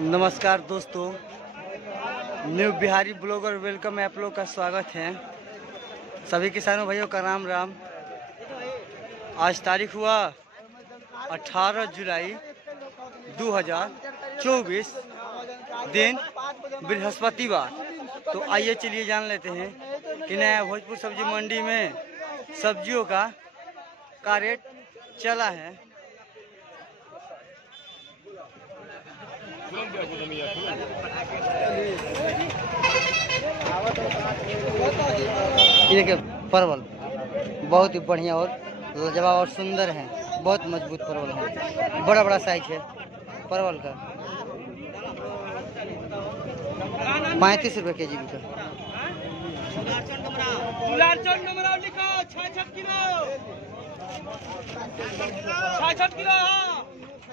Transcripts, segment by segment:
नमस्कार दोस्तों, new Bihari blogger welcome में आप लोग का स्वागत है। सभी किसानों भाइयों का राम राम। आज तारीख हुआ 18 जुलाई 2024, दिन बृहस्पतिवार। तो आइए चलिए जान लेते हैं कि नया भोजपुर सब्जी मंडी में सब्जियों का रेट चला है। ये देखिए परवल बहुत ही बढ़िया और लाजवाब और सुंदर है। बहुत मजबूत परवल है, बड़ा बड़ा साइज है परवल का। 35 रुपये के जी बिका।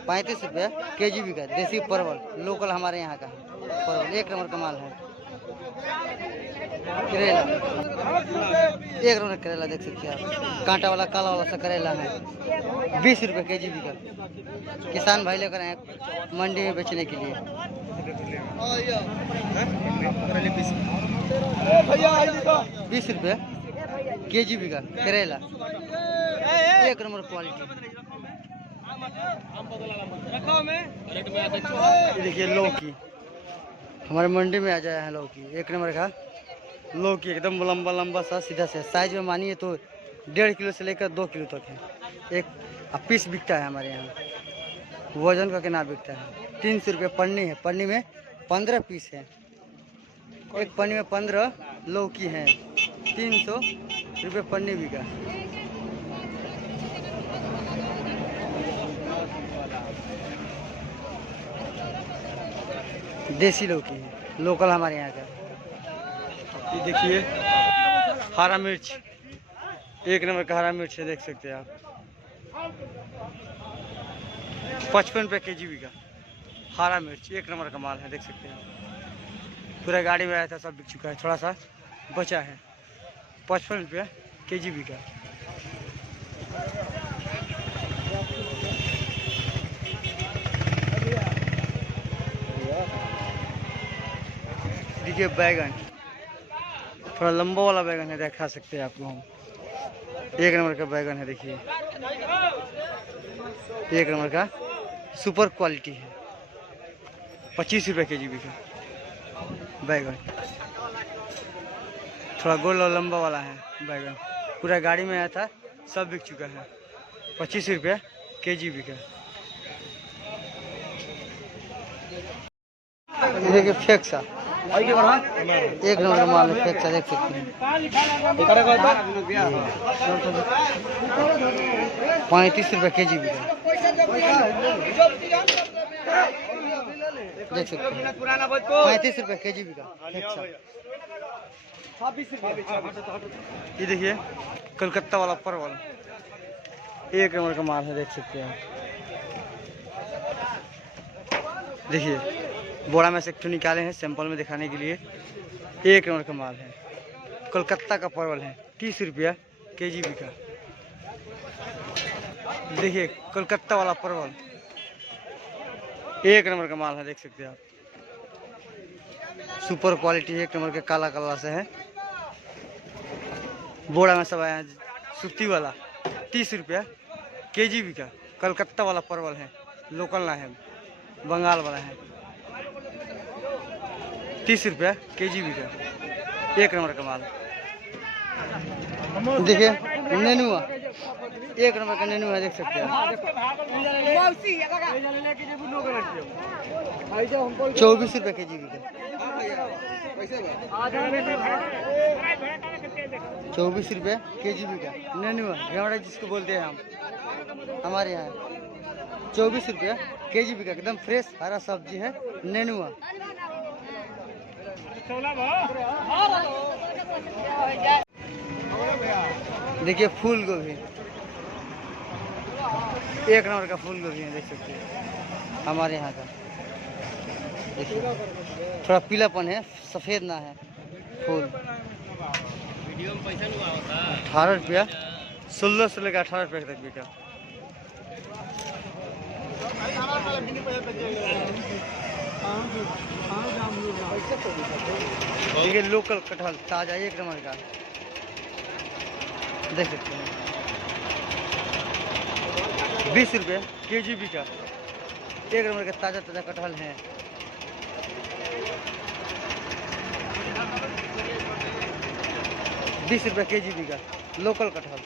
35 रुपये के जी बिका। देसी परवल लोकल हमारे यहाँ का परवल एक नंबर का माल है। करेला एक नंबर करेला देख सकते हैं आप। कांटा वाला काला वाला सा करेला है। 20 रुपये के जी बिका। किसान भाई लेकर आए मंडी में बेचने के लिए। 20 रुपये के जी बिका करेला, एक नंबर क्वालिटी। देखिए लौकी हमारे मंडी में आ जाया है। लौकी एक नंबर का लौकी, एकदम लंबा लंबा सा सीधा से। साइज में मानिए तो 1.5 किलो से लेकर 2 किलो तक है। एक पीस बिकता है हमारे यहाँ, वजन का कितना बिकता है। 300 रुपये पन्नी है। पन्नी में 15 पीस है। एक पन्नी में 15 लौकी है। 300 रुपये पन्नी बिका। देसी लौकी है, लोकल हमारे यहाँ का। ये देखिए हरा मिर्च, एक नंबर का हरा मिर्च है, देख सकते हैं आप। 55 रुपये के जी बिका हरा मिर्च, एक नंबर का माल है, देख सकते हैं। पूरा गाड़ी में आया था, सब बिक चुका है, थोड़ा सा बचा है। 55 रुपये के जी बिका। देखिए बैगन, थोड़ा लंबा वाला बैगन है, दिखा सकते हैं आपको हम। एक नंबर का बैगन है, देखिए एक नंबर का सुपर क्वालिटी है। 25 रुपये के जी बिका बैगन। थोड़ा गोल और लंबा वाला है बैगन। पूरा गाड़ी में आया था, सब बिक चुका है। 25 रुपये के जी बिका। देखिए फेक्सा, एक नंबर का माल है। फेक्सा देख सकते हैं। 35 रुपये के जी बिका, देख सकते हैं। 35 रुपये के जी बिका फेक्सा। ये देखिए कलकत्ता वाला परवल, एक नंबर का माल है, देख सकते हैं। देखिए बोरा में से एक निकाले हैं सैंपल में दिखाने के लिए। एक नंबर का माल है, कलकत्ता का परवल है। 30 रुपया के जी बिका। देखिए कलकत्ता वाला परवल, एक नंबर का माल है, देख सकते हैं आप। सुपर क्वालिटी, एक नंबर के काला काला से है। बोरा में सब आया है। सुती वाला 30 रुपया के जी बिका। कलकत्ता वाला परवल है, लोकल ना है, बंगाल वाला है। 30 रुपया के जी बिका, एक नंबर का माल। देखिए नेनुआ, एक नंबर का नेनुआ, देख सकते हैं। 24 रुपये के जी बिका। 24 रुपये के जी बिका नेनुआ, घेवड़ा जिसको बोलते हैं हम हमारे यहाँ। 24 रुपये के जी बिका। एकदम फ्रेश हरा सब्जी है नेनुआ। देखिए फूल गोभी, एक नंबर का फूल गोभी है, देख सकते हैं हमारे यहाँ का। देखिए थोड़ा पीलापन है, सफ़ेद ना है फूल। 18 रुपया, 16 से लेकर 18 रुपये तक बिका। देखिए लोकल कटहल ताजा 1 नंबर का देख सकते हैं। 20 रुपये KG बिका। 1 नंबर का ताजा ताजा कटहल है। 20 रुपये KG बिका लोकल कटहल।